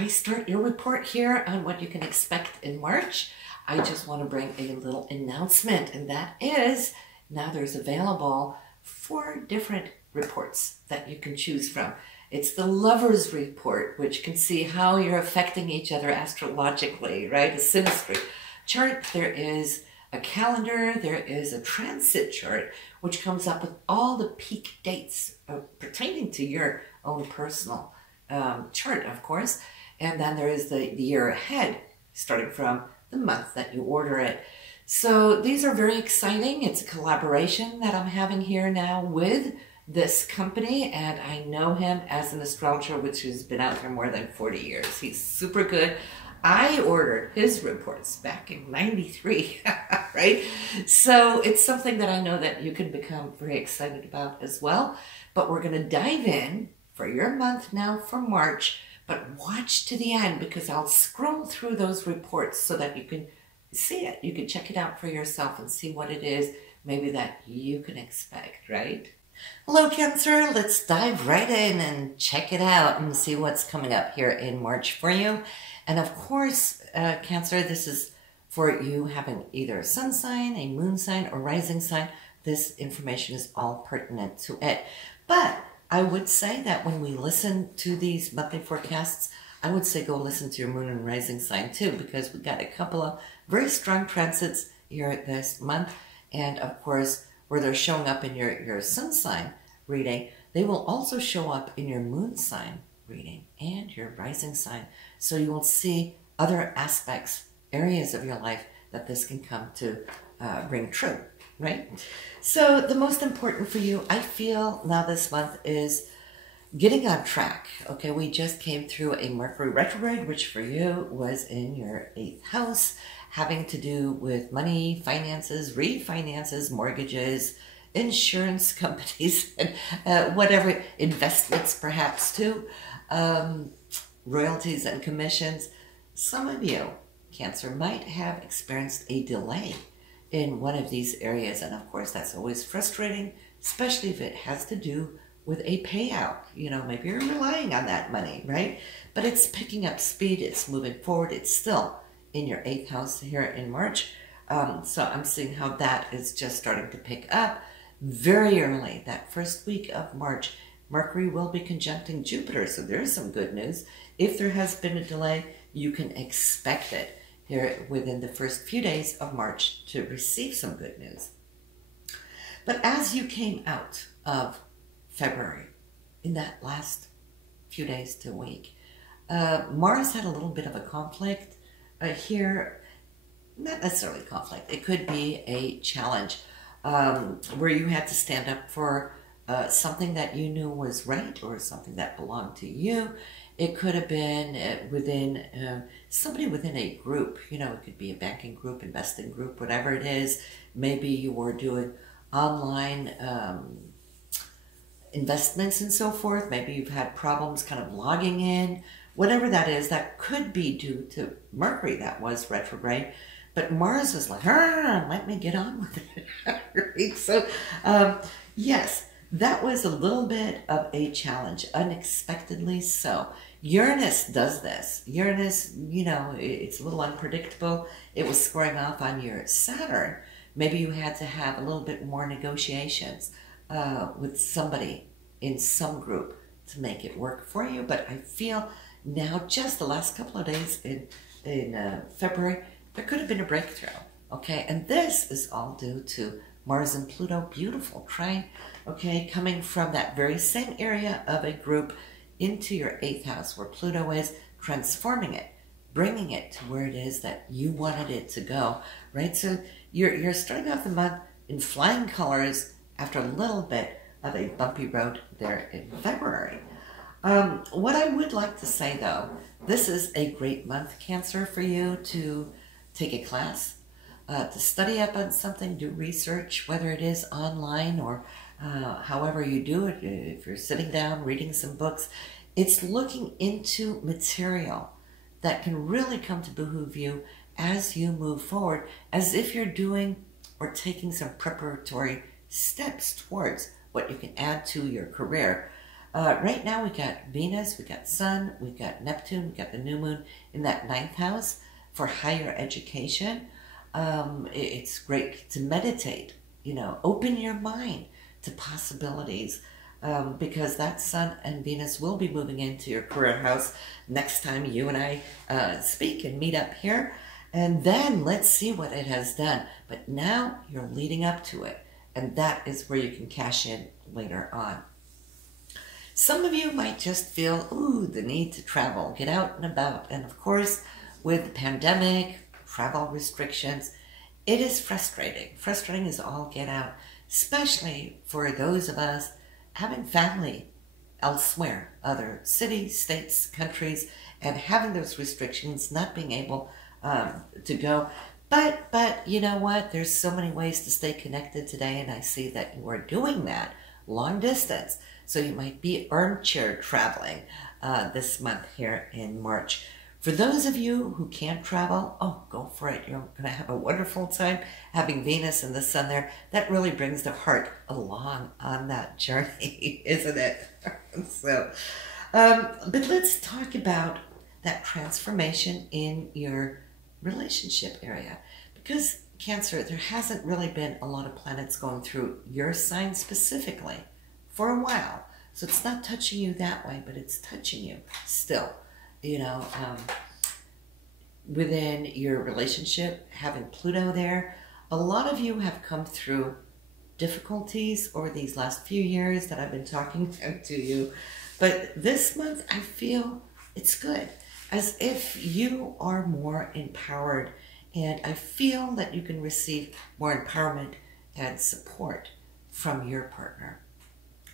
I start your report here on what you can expect in March, I just want to bring a little announcement, and that is now there's available 4 different reports that you can choose from. It's the Lover's Report, which can see how you're affecting each other astrologically, right? A synastry chart. There is a calendar. There is a transit chart, which comes up with all the peak dates pertaining to your own personal chart, of course. And then there is the year ahead, starting from the month that you order it. So these are very exciting. It's a collaboration that I'm having here now with this company, and I know him as an astrologer, which has been out there more than 40 years. He's super good. I ordered his reports back in '93, right? So it's something that I know that you can become very excited about as well. But we're going to dive in for your month now for March, but watch to the end because I'll scroll through those reports so that you can see it. You can check it out for yourself and see what it is maybe that you can expect, right? Hello, Cancer. Let's dive right in and check it out and see what's coming up here in March for you. And of course, Cancer, this is for you having either a sun sign, a moon sign, or rising sign. This information is all pertinent to it. But I would say that when we listen to these monthly forecasts, I would say go listen to your moon and rising sign too, because we got a couple of very strong transits here this month. And of course, where they're showing up in your sun sign reading, they will also show up in your moon sign reading and your rising sign. So you will see other aspects, areas of your life that this can come to ring true, right? So the most important for you, I feel now this month, is getting on track. Okay, we just came through a Mercury Retrograde, which for you was in your 8th house, having to do with money, finances, refinances, mortgages, insurance companies, and whatever, investments perhaps too, royalties and commissions. Some of you, Cancer, might have experienced a delay in one of these areas. And of course, that's always frustrating, especially if it has to do with a payout. You know, maybe you're relying on that money, right? But it's picking up speed. It's moving forward. It's still in your 8th house here in March. So I'm seeing how that is just starting to pick up very early. That first week of March, Mercury will be conjuncting Jupiter. So there's some good news. If there has been a delay, you can expect it here within the first few days of March to receive some good news. But as you came out of February, in that last few days to a week, Mars had a little bit of a conflict here. Not necessarily conflict. It could be a challenge where you had to stand up for something that you knew was right or something that belonged to you. It could have been within somebody within a group. You know, it could be a banking group, investing group, whatever it is. Maybe you were doing online investments and so forth. Maybe you've had problems kind of logging in. Whatever that is, that could be due to Mercury that was retrograde. But Mars was like, let me get on with it. So, yes, that was a little bit of a challenge, unexpectedly so. Uranus does this. Uranus, you know, it's a little unpredictable. It was squaring off on your Saturn. Maybe you had to have a little bit more negotiations with somebody in some group to make it work for you. But I feel now, just the last couple of days in February, there could have been a breakthrough, okay? And this is all due to Mars and Pluto, beautiful trine, okay, coming from that very same area of a group into your 8th house where Pluto is, transforming it, bringing it to where it is that you wanted it to go, right? So you're starting off the month in flying colors after a little bit of a bumpy road there in February. What I would like to say, though, this is a great month, Cancer, for you to take a class, to study up on something, do research, whether it is online or however you do it. If you're sitting down reading some books, it's looking into material that can really come to behoove you as you move forward, as if you're doing or taking some preparatory steps towards what you can add to your career. Right now we got Venus, we got Sun, we got Neptune, we got the new moon in that 9th house for higher education. It's great to meditate, you know, open your mind to possibilities, because that Sun and Venus will be moving into your career house next time you and I speak and meet up here. And then let's see what it has done. But now you're leading up to it, and that is where you can cash in later on. Some of you might just feel, ooh, the need to travel, get out and about. And of course, with the pandemic, travel restrictions, it is frustrating. Frustrating as all get out, especially for those of us having family elsewhere, other cities, states, countries, and having those restrictions, not being able to go. But you know what? There's so many ways to stay connected today, and I see that you are doing that long distance. So you might be armchair traveling this month here in March. For those of you who can't travel, oh, go for it. You're going to have a wonderful time having Venus and the Sun there. That really brings the heart along on that journey, isn't it? So, but let's talk about that transformation in your relationship area. Because Cancer, there hasn't really been a lot of planets going through your sign specifically for a while. So it's not touching you that way, but it's touching you still. You know, within your relationship, having Pluto there, a lot of you have come through difficulties over these last few years that I've been talking to you. But this month, I feel it's good, as if you are more empowered, and I feel that you can receive more empowerment and support from your partner.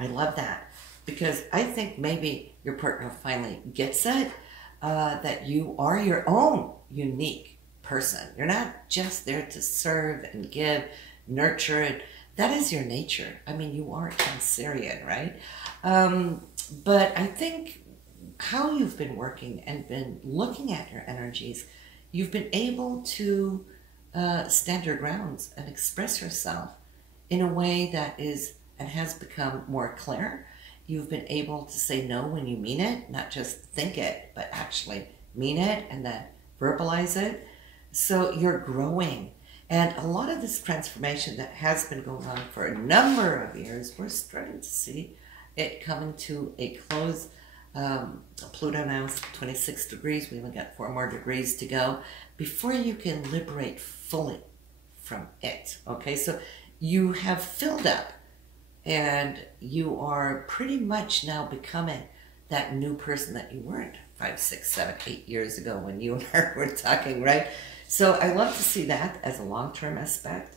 I love that, because I think maybe your partner finally gets it, that you are your own unique person. You're not just there to serve and give, nurture, and that is your nature. I mean, you are Cancerian, right? But I think how you've been working and been looking at your energies, you've been able to stand your grounds and express yourself in a way that is and has become more clear. You've been able to say no when you mean it, not just think it, but actually mean it and then verbalize it. So you're growing. And a lot of this transformation that has been going on for a number of years, we're starting to see it coming to a close. Pluto now is 26 degrees. We only got 4 more degrees to go before you can liberate fully from it. Okay, so you have filled up, and you are pretty much now becoming that new person that you weren't 5, 6, 7, 8 years ago when you and I were talking, right? So I love to see that as a long-term aspect.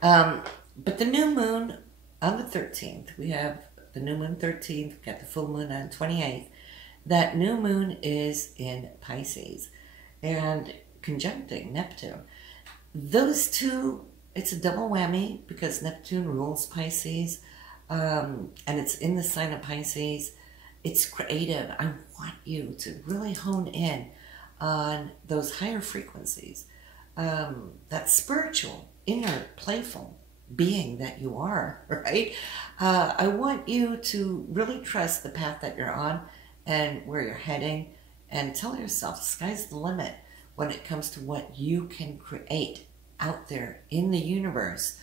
But the new moon on the 13th, we have the new moon 13th, we've got the full moon on 28th. That new moon is in Pisces and conjuncting Neptune. Those two, it's a double whammy because Neptune rules Pisces, and it's in the sign of Pisces. It's creative. I want you to really hone in on those higher frequencies, that spiritual, inner, playful being that you are, right? I want you to really trust the path that you're on and where you're heading, and tell yourself the sky's the limit when it comes to what you can create out there in the universe.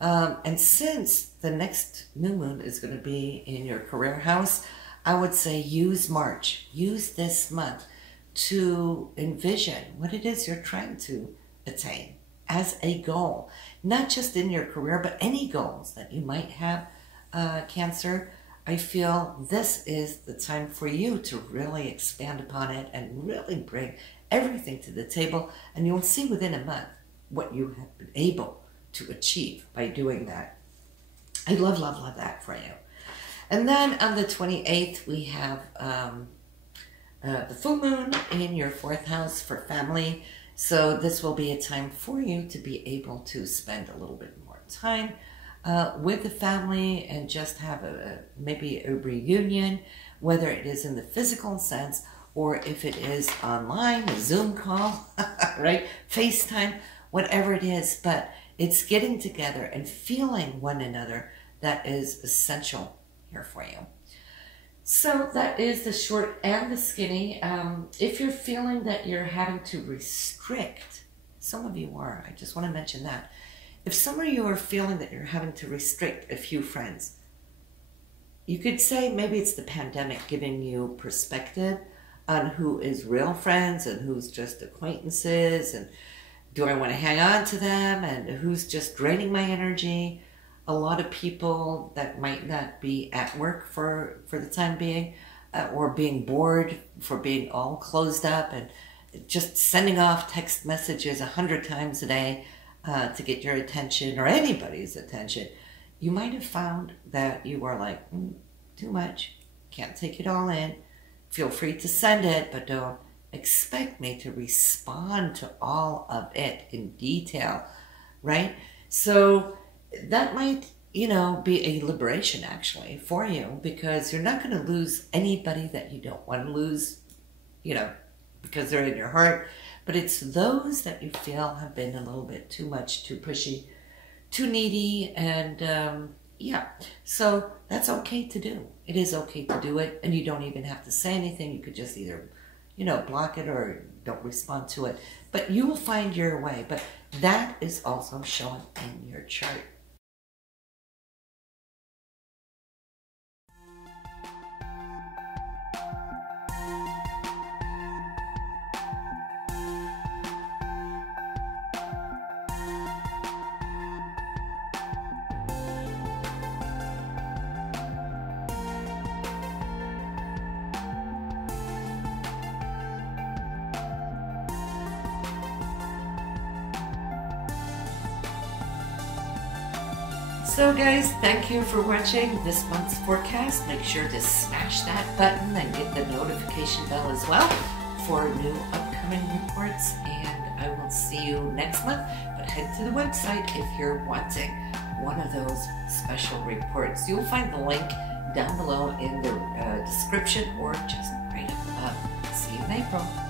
And since the next new moon is going to be in your career house, I would say use March, use this month to envision what it is you're trying to attain as a goal, not just in your career, but any goals that you might have, Cancer. I feel this is the time for you to really expand upon it and really bring everything to the table, and you'll see within a month what you have been able to achieve by doing that. I love, love, love that for you. And then on the 28th, we have the full moon in your 4th house for family. So this will be a time for you to be able to spend a little bit more time with the family and just have maybe a reunion, whether it is in the physical sense or if it is online, a Zoom call, right? FaceTime, whatever it is, but it's getting together and feeling one another that is essential here for you. So that is the short and the skinny. If you're feeling that you're having to restrict, some of you are, I just want to mention that. If some of you are feeling that you're having to restrict a few friends, you could say maybe it's the pandemic giving you perspective on who is real friends and who's just acquaintances, and do I want to hang on to them, and who's just draining my energy. A lot of people that might not be at work for the time being, or being bored for being all closed up and just sending off text messages 100 times a day to get your attention or anybody's attention. You might have found that you are like, too much, can't take it all in. Feel free to send it, but don't expect me to respond to all of it in detail, right? So that might, you know, be a liberation actually for you, because you're not going to lose anybody that you don't want to lose, you know, because they're in your heart. But it's those that you feel have been a little bit too much, too pushy, too needy, and yeah, so that's okay to do. It is okay to do it, and you don't even have to say anything. You could just either, you know, block it or don't respond to it. But you will find your way. But that is also shown in your chart. So guys, thank you for watching this month's forecast. Make sure to smash that button and get the notification bell as well for new upcoming reports. And I will see you next month. But head to the website if you're wanting one of those special reports. You'll find the link down below in the description or just right up above. See you in April.